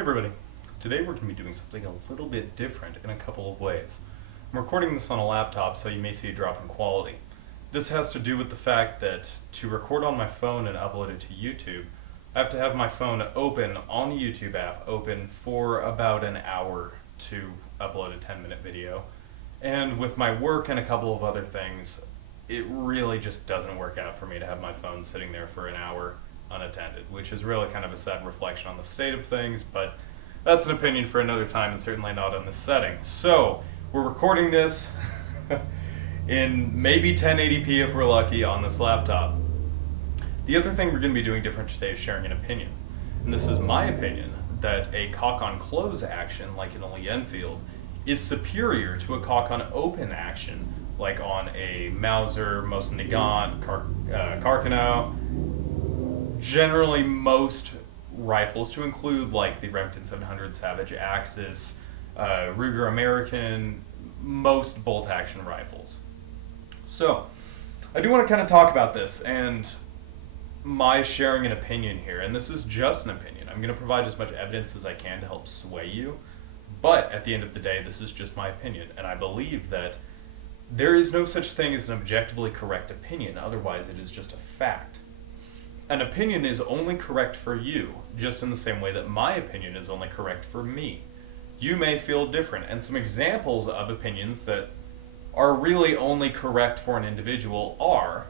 Hey everybody, today we're going to be doing something a little bit different in a couple of ways. I'm recording this on a laptop, so you may see a drop in quality. This has to do with the fact that to record on my phone and upload it to YouTube, I have to have my phone open on the YouTube app, open for about an hour to upload a 10-minute video. And with my work and a couple of other things, it really just doesn't work out for me to have my phone sitting there for an hour unattended, which is really kind of a sad reflection on the state of things, but that's an opinion for another time and certainly not in this setting. So, we're recording this in maybe 1080p if we're lucky on this laptop. The other thing we're going to be doing different today is sharing an opinion. And this is my opinion that a cock-on-close action, like in a Lee-Enfield, is superior to a cock-on-open action, like on a Mauser, Mosin-Nagant, Carcano. Generally, most rifles, to include like the Remington 700 Savage Axis, Ruger American, most bolt-action rifles. So, I do want to kind of talk about this and my sharing an opinion here, and this is just an opinion. I'm going to provide as much evidence as I can to help sway you, but at the end of the day, this is just my opinion, and I believe that there is no such thing as an objectively correct opinion, otherwise it is just a fact. An opinion is only correct for you, just in the same way that my opinion is only correct for me. You may feel different, and some examples of opinions that are really only correct for an individual are,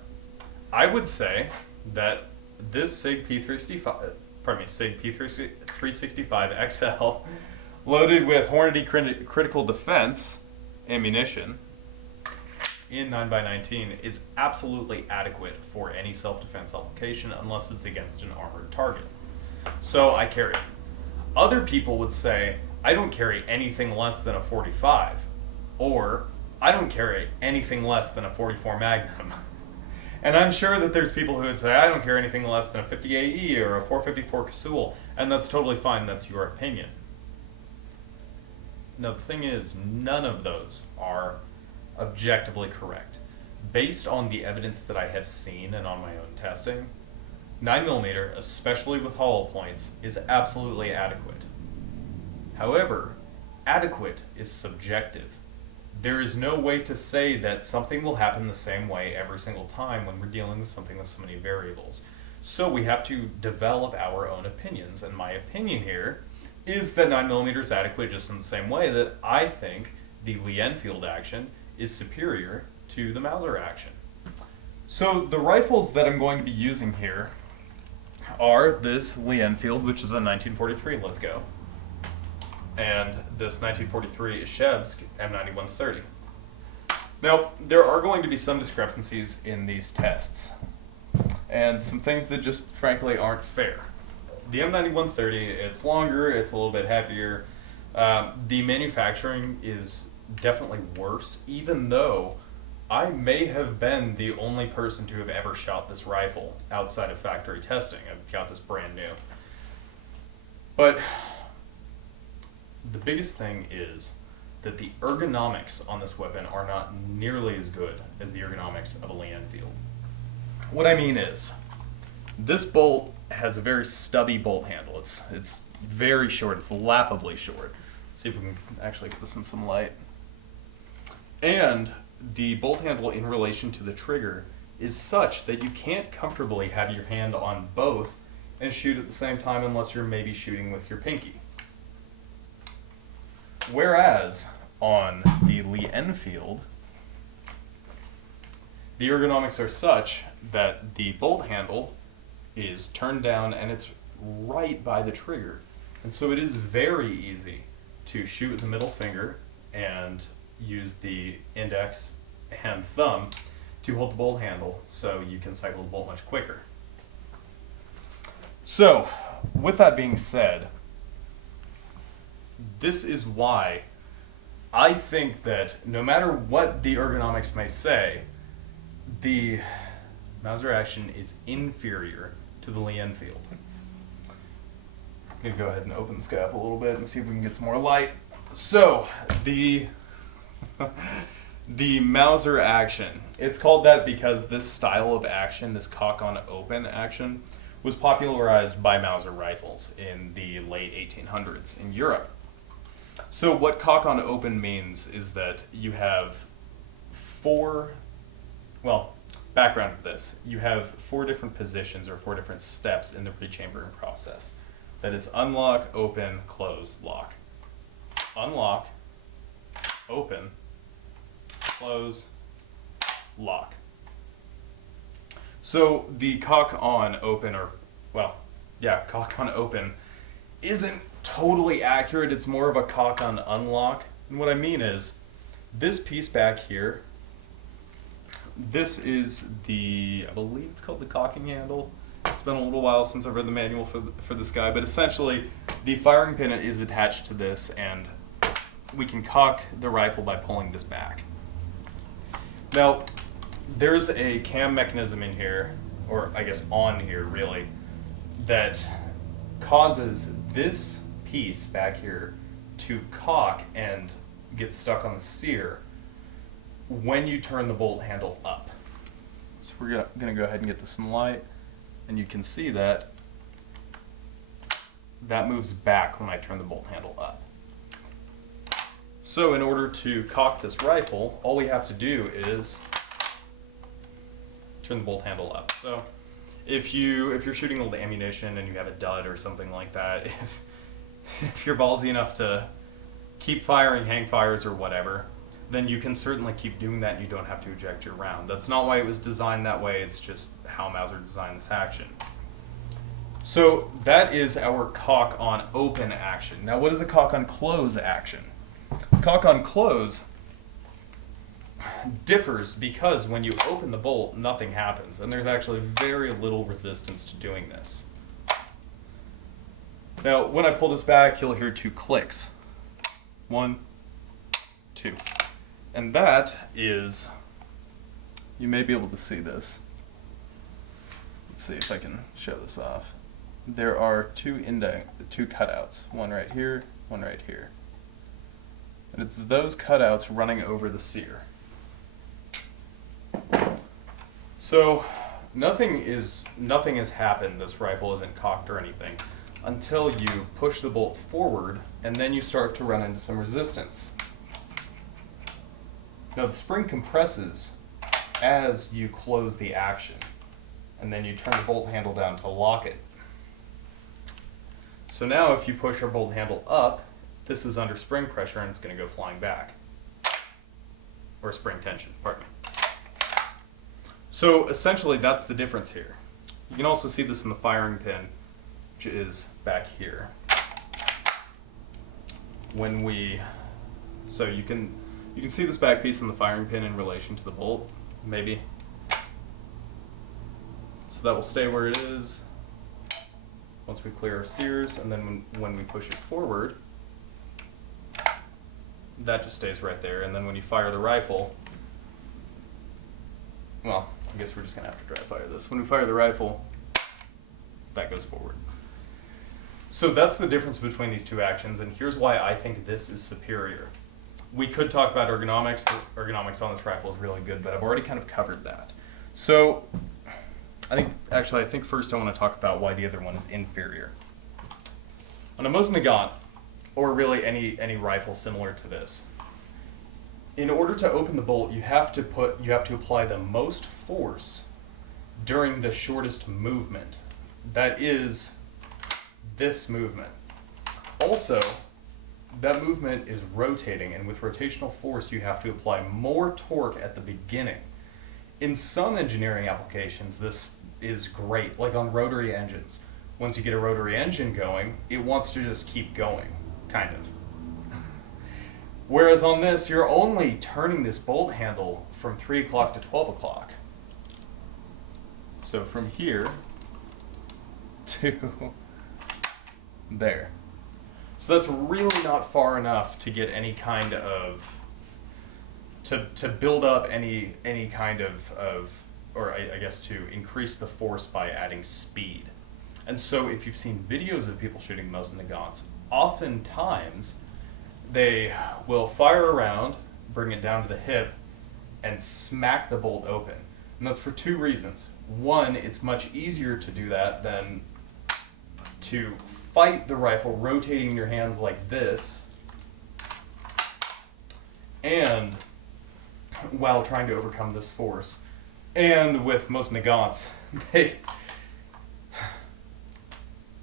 I would say that this SIG P365 XL loaded with Hornady critical defense ammunition in 9x19 is absolutely adequate for any self-defense application unless it's against an armored target. So I carry it. Other people would say, I don't carry anything less than a 45, or I don't carry anything less than a 44 Magnum. And I'm sure that there's people who would say, I don't carry anything less than a 50 AE or a 454 Casull, and that's totally fine, that's your opinion. Now the thing is, none of those are objectively correct. Based on the evidence that I have seen and on my own testing, 9mm, especially with hollow points, is absolutely adequate. However, adequate is subjective. There is no way to say that something will happen the same way every single time when we're dealing with something with so many variables. So we have to develop our own opinions, and my opinion here is that 9mm is adequate just in the same way that I think the Lee-Enfield action is superior to the Mauser action. So the rifles that I'm going to be using here are this Lee-Enfield, which is a 1943 Lithgow, and this 1943 Ishevsk M9130. Now, there are going to be some discrepancies in these tests, and some things that just frankly aren't fair. The M9130, it's longer, it's a little bit heavier. The manufacturing is definitely worse, even though I may have been the only person to have ever shot this rifle outside of factory testing. I've got this brand new. But the biggest thing is that the ergonomics on this weapon are not nearly as good as the ergonomics of a Lee-Enfield. What I mean is, this bolt has a very stubby bolt handle. It's very short, it's laughably short. Let's see if we can actually get this in some light. And the bolt handle in relation to the trigger is such that you can't comfortably have your hand on both and shoot at the same time unless you're maybe shooting with your pinky. Whereas on the Lee-Enfield, the ergonomics are such that the bolt handle is turned down and it's right by the trigger. And so it is very easy to shoot with the middle finger and use the index and thumb to hold the bolt handle so you can cycle the bolt much quicker. So, with that being said, this is why I think that no matter what the ergonomics may say, the Mauser action is inferior to the Lee-Enfield. I'm going to go ahead and open this guy up a little bit and see if we can get some more light. So, the Mauser action. It's called that because this style of action, this cock-on-open action, was popularized by Mauser rifles in the late 1800s in Europe. So what cock on open means is that you have background of this, you have 4 different positions or 4 different steps in the pre-chambering process. That is unlock, open, close, lock. Unlock, open, close, lock. So the cock on open, cock on open isn't totally accurate. It's more of a cock on unlock. And what I mean is, this piece back here, this is I believe it's called the cocking handle. It's been a little while since I've read the manual for this guy, but essentially the firing pin is attached to this, and we can cock the rifle by pulling this back. Now, there's a cam mechanism in here, or I guess on here really, that causes this piece back here to cock and get stuck on the sear when you turn the bolt handle up. So we're going to go ahead and get this in light, and you can see that moves back when I turn the bolt handle up. So in order to cock this rifle, all we have to do is turn the bolt handle up. So if you're shooting old ammunition and you have a dud or something like that, if you're ballsy enough to keep firing hang fires or whatever, then you can certainly keep doing that and you don't have to eject your round. That's not why it was designed that way, it's just how Mauser designed this action. So that is our cock on open action. Now what is a cock on close action? Cock on close differs because when you open the bolt, nothing happens, and there's actually very little resistance to doing this. Now, when I pull this back, you'll hear 2 clicks. 1, 2. And that is, you may be able to see this. Let's see if I can show this off. There are 2 cutouts, one right here, one right here. And it's those cutouts running over the sear. So nothing has happened, this rifle isn't cocked or anything, until you push the bolt forward and then you start to run into some resistance. Now the spring compresses as you close the action, and then you turn the bolt handle down to lock it. So now if you push our bolt handle up, this is under spring pressure and it's going to go flying back. Or spring tension, pardon me. So essentially that's the difference here. You can also see this in the firing pin, which is back here. So you can see this back piece in the firing pin in relation to the bolt, maybe. So that will stay where it is once we clear our sears, and then when we push it forward, that just stays right there, and then when you fire the rifle, well, I guess we're just going to have to dry fire this. When we fire the rifle, that goes forward. So that's the difference between these 2 actions, and here's why I think this is superior. We could talk about ergonomics. The ergonomics on this rifle is really good, but I've already kind of covered that. So I think first I want to talk about why the other one is inferior. On a Mauser-style, or really any rifle similar to this, in order to open the bolt, you have to apply the most force during the shortest movement. That is this movement. Also, that movement is rotating, and with rotational force you have to apply more torque at the beginning. In some engineering applications, this is great, like on rotary engines. Once you get a rotary engine going, it wants to just keep going, kind of. Whereas on this, you're only turning this bolt handle from 3 o'clock to 12 o'clock. So from here to there. So that's really not far enough to get any kind of, to build up any kind of or I guess to increase the force by adding speed. And so if you've seen videos of people shooting Mauser-styles, oftentimes they will fire around, bring it down to the hip, and smack the bolt open. And that's for 2 reasons. One, it's much easier to do that than to fight the rifle rotating your hands like this, and while trying to overcome this force. And with most nagants,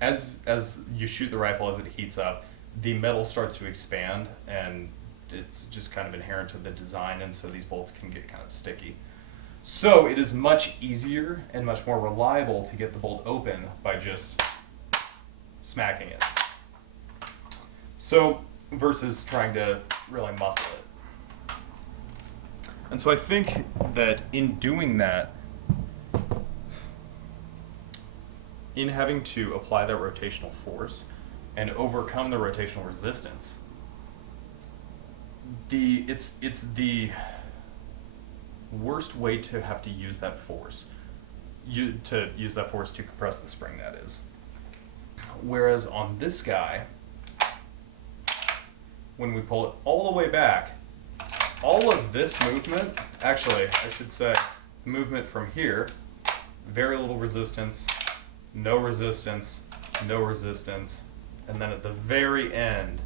as you shoot the rifle, as it heats up, the metal starts to expand, and it's just kind of inherent to the design, and so these bolts can get kind of sticky. So it is much easier and much more reliable to get the bolt open by just smacking it. So, versus trying to really muscle it. And so I think that in doing that, in having to apply that rotational force and overcome the rotational resistance, it's the worst way to have to use that force. To use that force to compress the spring, that is. Whereas on this guy, when we pull it all the way back, all of this movement, actually, I should say, movement from here, very little resistance, no resistance, no resistance, and then at the very end,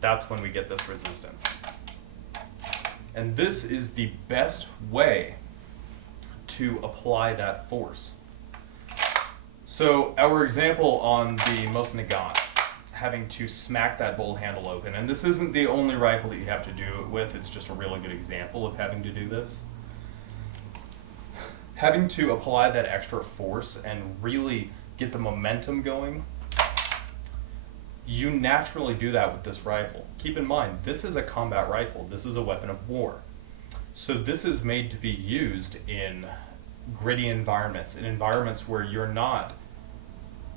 that's when we get this resistance. And this is the best way to apply that force. So our example on the Mosin Nagant, having to smack that bolt handle open, and this isn't the only rifle that you have to do it with, it's just a really good example of having to do this. Having to apply that extra force and really get the momentum going, you naturally do that with this rifle. Keep in mind, this is a combat rifle. This is a weapon of war. So this is made to be used in gritty environments, in environments where you're not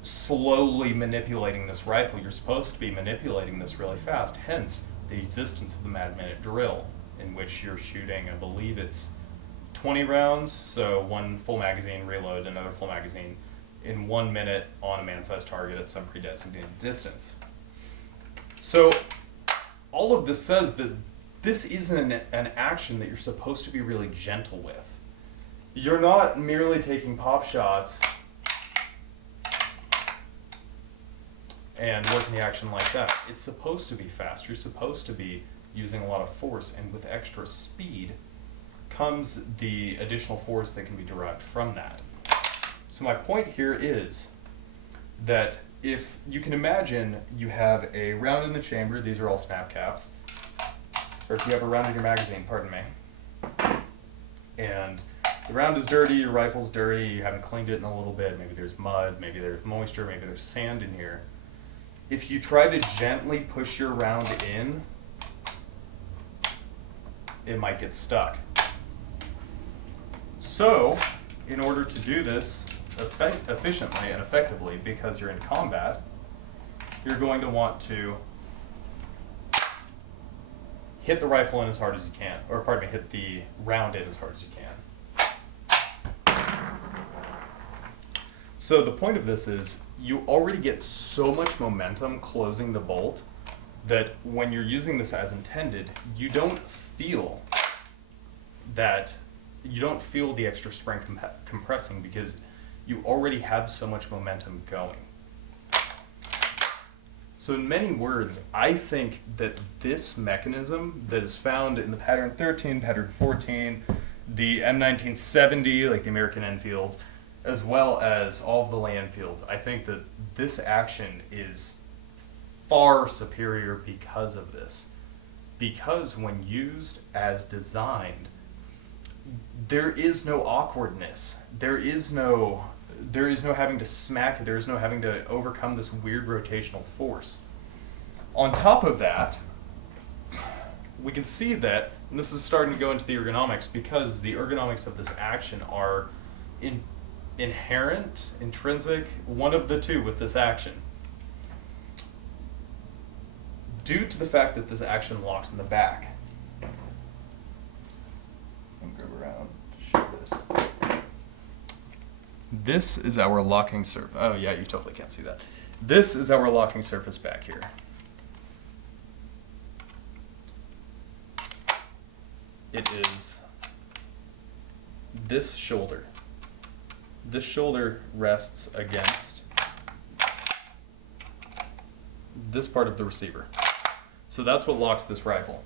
slowly manipulating this rifle. You're supposed to be manipulating this really fast, hence the existence of the mad-minute drill, in which you're shooting, I believe it's 20 rounds, so one full magazine, reload, another full magazine, in 1 minute on a man-sized target at some predesignated distance. So all of this says that this isn't an action that you're supposed to be really gentle with. You're not merely taking pop shots and working the action like that. It's supposed to be fast. You're supposed to be using a lot of force, and with extra speed comes the additional force that can be derived from that. So my point here is that if you can imagine you have a round in the chamber, these are all snap caps, or if you have a round in your magazine, pardon me, and the round is dirty, your rifle's dirty, you haven't cleaned it in a little bit, maybe there's mud, maybe there's moisture, maybe there's sand in here. If you try to gently push your round in, it might get stuck. So, in order to do this efficiently and effectively, because you're in combat, you're going to want to hit the rifle in as hard as you can, or pardon me, hit the round in as hard as you can. So the point of this is, you already get so much momentum closing the bolt that when you're using this as intended, you don't feel the extra spring compressing, because you already have so much momentum going. So in many words, I think that this mechanism that is found in the pattern 13, pattern 14, the M1970, like the American Enfields, as well as all of the Lee-Enfields, I think that this action is far superior because of this. Because when used as designed, there is no awkwardness. There is no having to smack it. There is no having to overcome this weird rotational force. On top of that, we can see that, and this is starting to go into the ergonomics, because the ergonomics of this action are inherent, intrinsic, one of the two with this action. Due to the fact that this action locks in the back. Let me grab around to show this. This is our locking surface. Oh yeah, you totally can't see that. This is our locking surface back here. It is this shoulder. this shoulder rests against this part of the receiver. So that's what locks this rifle.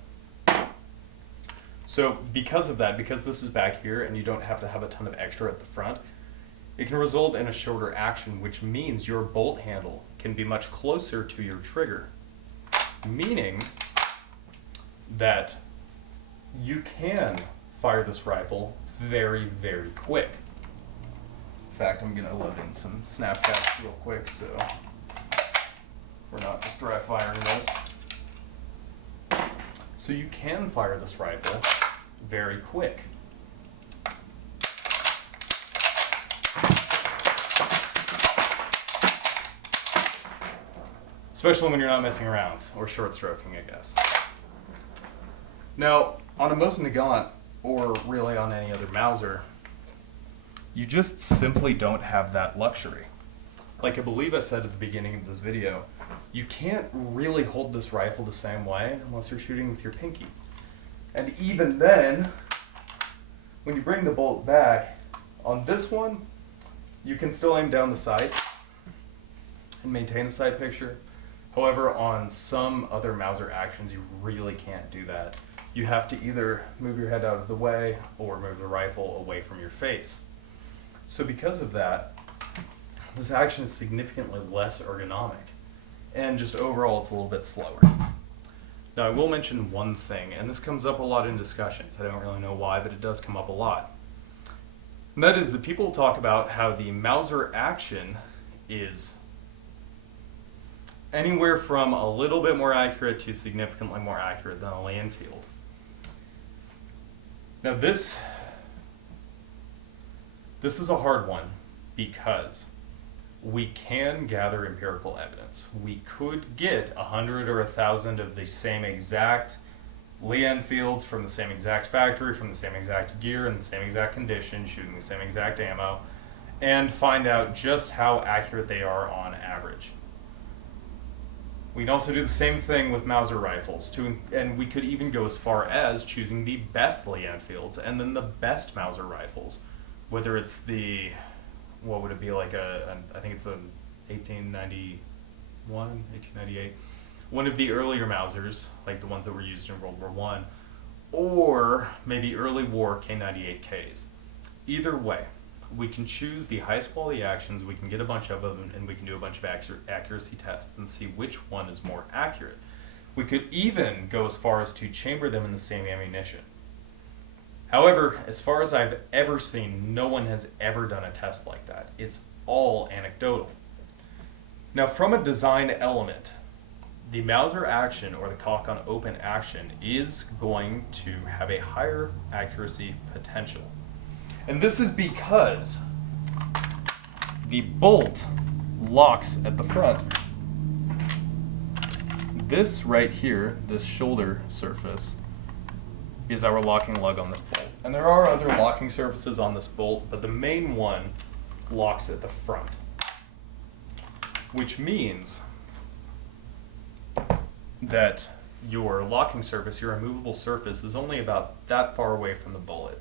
So because of that, because this is back here and you don't have to have a ton of extra at the front, it can result in a shorter action, which means your bolt handle can be much closer to your trigger, meaning that you can fire this rifle very, very quick. In fact, I'm going to load in some Snapcaps real quick so we're not just dry firing this. So you can fire this rifle very quick. Especially when you're not messing around, or short stroking, I guess. Now, on a Mauser-style, or really on any other Mauser, you just simply don't have that luxury. Like I believe I said at the beginning of this video, you can't really hold this rifle the same way unless you're shooting with your pinky. And even then, when you bring the bolt back, on this one, you can still aim down the sights and maintain the sight picture. However, on some other Mauser actions, you really can't do that. You have to either move your head out of the way or move the rifle away from your face. So because of that, this action is significantly less ergonomic. And just overall, it's a little bit slower. Now, I will mention one thing, and this comes up a lot in discussions. I don't really know why, but it does come up a lot. And that is that people talk about how the Mauser action is anywhere from a little bit more accurate to significantly more accurate than a Lee-Enfield. Now this is a hard one because we can gather empirical evidence. We could get 100 or 1,000 of the same exact Lee-Enfields from the same exact factory, from the same exact gear, in the same exact condition, shooting the same exact ammo, and find out just how accurate they are on average. We can also do the same thing with Mauser rifles, and we could even go as far as choosing the best Lee-Enfields and then the best Mauser rifles. Whether it's the, what would it be, like I think it's an 1891, 1898, one of the earlier Mausers, like the ones that were used in World War I, or maybe early war K98Ks. Either way, we can choose the highest quality actions, we can get a bunch of them, and we can do a bunch of accuracy tests and see which one is more accurate. We could even go as far as to chamber them in the same ammunition. However, as far as I've ever seen, no one has ever done a test like that. It's all anecdotal. Now, from a design element, the Mauser action, or the cock on open action, is going to have a higher accuracy potential. And this is because the bolt locks at the front. This right here, this shoulder surface, is our locking lug on this bolt. And there are other locking surfaces on this bolt, but the main one locks at the front. Which means that your locking surface, your immovable surface, is only about that far away from the bullet.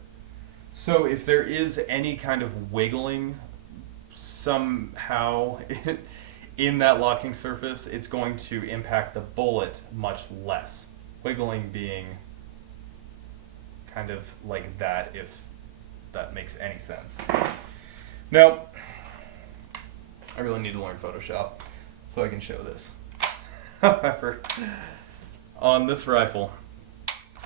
So if there is any kind of wiggling somehow in that locking surface, it's going to impact the bullet much less. Wiggling being kind of like that, if that makes any sense. Now, I really need to learn Photoshop so I can show this. However, on this rifle,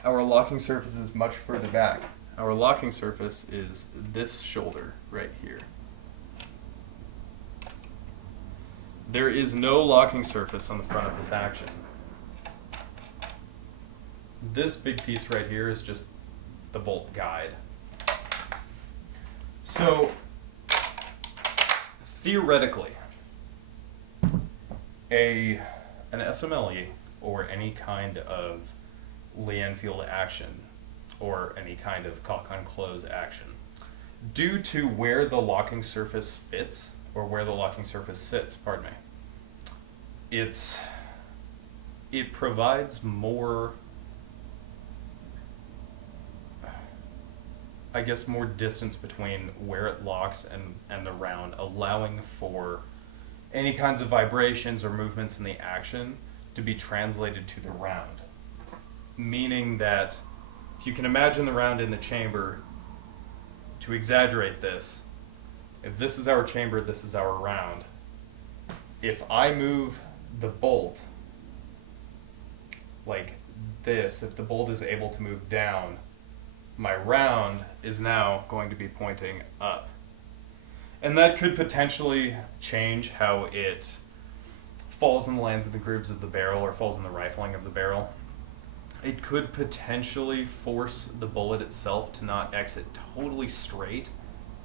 our locking surface is much further back. Our locking surface is this shoulder right here. There is no locking surface on the front of this action. This big piece right here is just the bolt guide. So, theoretically, an SMLE or any kind of Lee-Enfield action or any kind of cock on close action, due to where the locking surface fits, or where the locking surface sits, pardon me, it provides more I guess, more distance between where it locks and the round, allowing for any kinds of vibrations or movements in the action to be translated to the round. Meaning that if you can imagine the round in the chamber, to exaggerate this, if this is our chamber, this is our round. If I move the bolt like this, if the bolt is able to move down, my round is now going to be pointing up. And that could potentially change how it falls and lands in the grooves of the barrel or falls in the rifling of the barrel. It could potentially force the bullet itself to not exit totally straight,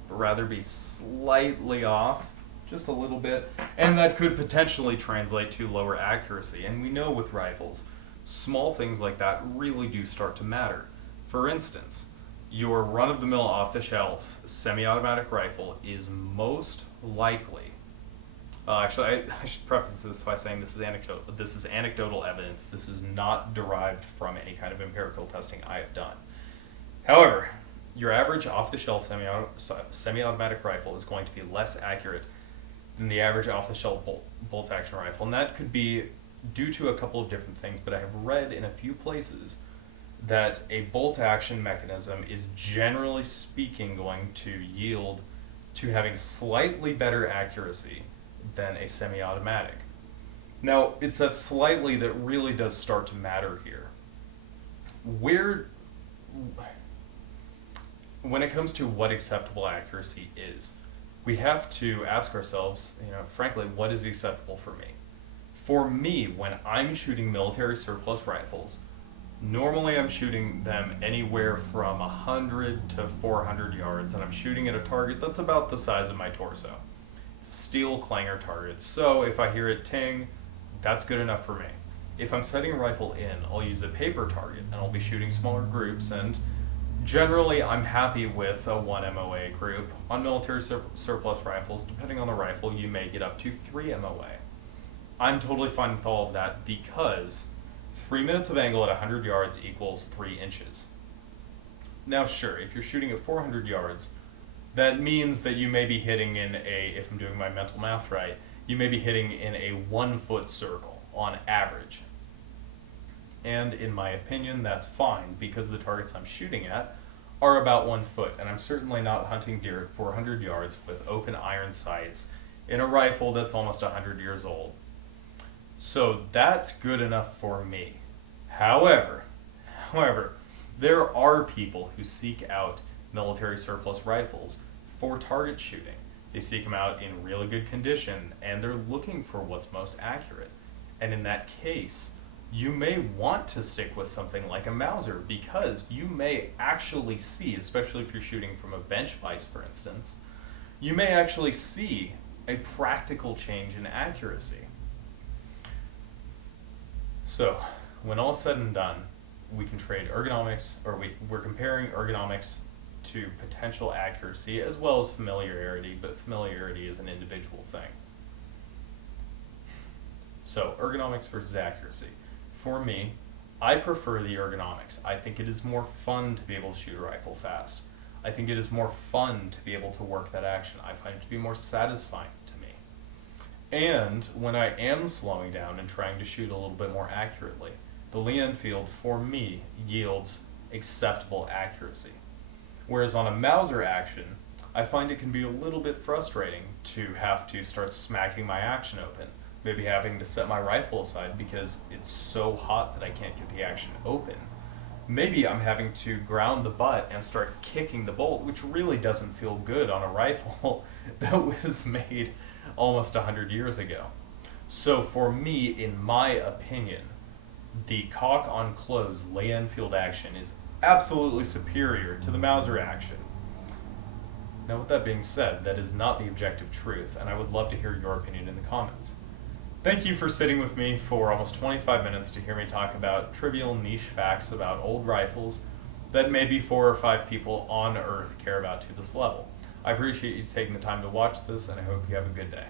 but rather be slightly off, just a little bit. And that could potentially translate to lower accuracy. And we know with rifles, small things like that really do start to matter. For instance, your run-of-the-mill off-the-shelf semi-automatic rifle is most likely, actually I should preface this by saying this is anecdotal evidence. This is not derived from any kind of empirical testing I have done. However, your average off-the-shelf semi-automatic rifle is going to be less accurate than the average off-the-shelf bolt-action rifle, and that could be due to a couple of different things, but I have read in a few places that a bolt-action mechanism is generally speaking going to yield to having slightly better accuracy than a semi-automatic. Now, it's that slightly that really does start to matter here. When it comes to what acceptable accuracy is, we have to ask ourselves, frankly, what is acceptable for me? For me, when I'm shooting military surplus rifles, normally I'm shooting them anywhere from 100 to 400 yards, and I'm shooting at a target that's about the size of my torso. It's a steel clanger target, so if I hear it ting, that's good enough for me. If I'm setting a rifle in, I'll use a paper target, and I'll be shooting smaller groups, and generally I'm happy with a 1 MOA group. On military surplus rifles, depending on the rifle, you may get up to 3 MOA. I'm totally fine with all of that because 3 minutes of angle at 100 yards equals 3 inches. Now sure, if you're shooting at 400 yards, that means that you may be hitting in if I'm doing my mental math right, you may be hitting in a 1 foot circle on average. And in my opinion, that's fine because the targets I'm shooting at are about 1 foot, and I'm certainly not hunting deer at 400 yards with open iron sights in a rifle that's almost 100 years old. So that's good enough for me. However, there are people who seek out military surplus rifles for target shooting. They seek them out in really good condition, and they're looking for what's most accurate. And in that case, you may want to stick with something like a Mauser because you may actually see, especially if you're shooting from a bench vise, for instance, you may actually see a practical change in accuracy. So, when all said and done, we can trade ergonomics, or we're comparing ergonomics to potential accuracy as well as familiarity, but familiarity is an individual thing. So, ergonomics versus accuracy. For me, I prefer the ergonomics. I think it is more fun to be able to shoot a rifle fast. I think it is more fun to be able to work that action. I find it to be more satisfying to me. And when I am slowing down and trying to shoot a little bit more accurately, the Lee-Enfield, for me, yields acceptable accuracy. Whereas on a Mauser action, I find it can be a little bit frustrating to have to start smacking my action open. Maybe having to set my rifle aside because it's so hot that I can't get the action open. Maybe I'm having to ground the butt and start kicking the bolt, which really doesn't feel good on a rifle that was made almost 100 years ago. So for me, in my opinion, the cock on close Lee-Enfield action is absolutely superior to the Mauser action. Now with that being said, that is not the objective truth, and I would love to hear your opinion in the comments. Thank you for sitting with me for almost 25 minutes to hear me talk about trivial niche facts about old rifles that maybe 4 or 5 people on Earth care about to this level. I appreciate you taking the time to watch this, and I hope you have a good day.